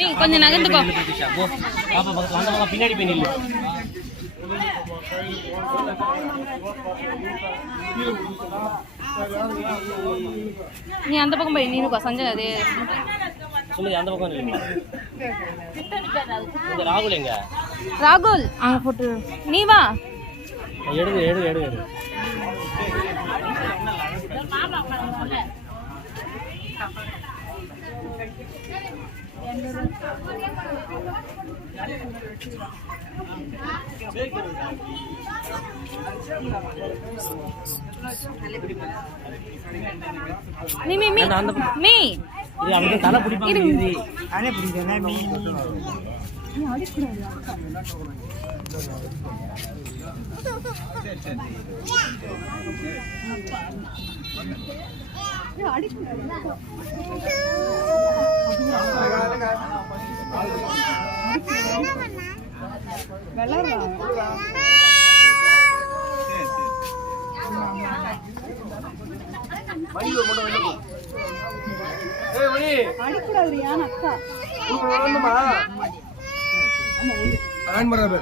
Me கொஞ்சம் நகர்ந்துக்கோ. பாப்பா பக்கத்துல அந்த பக்கம் பின்னாடி போய் நில்லு. நீ அந்த பக்கம் போய் நின்னுக்கோ சஞ்சய். அதே சொல்லு அந்த பக்கம் நில்லு. இந்த ராகுல் எங்க? ராகுல் அங்க போட்டு நீ வா. எடுங்க எடுங்க எடுங்க எடு. மீ மீ மீ மீ இது அவங்க தலை பிடிப்பாங்க. இது அனே பிடிக்கனா மீ நீ அடிக்குறாரு அக்கா. ஏ அடிக்குறாரு. வெள்ளறா. மணி ஒரு மொட்டை வெள்ள போ. ஏய் மணி அடிக்குறாரு யான் அக்கா. வரணுமா? ஆமா ஆன் பண்ணு.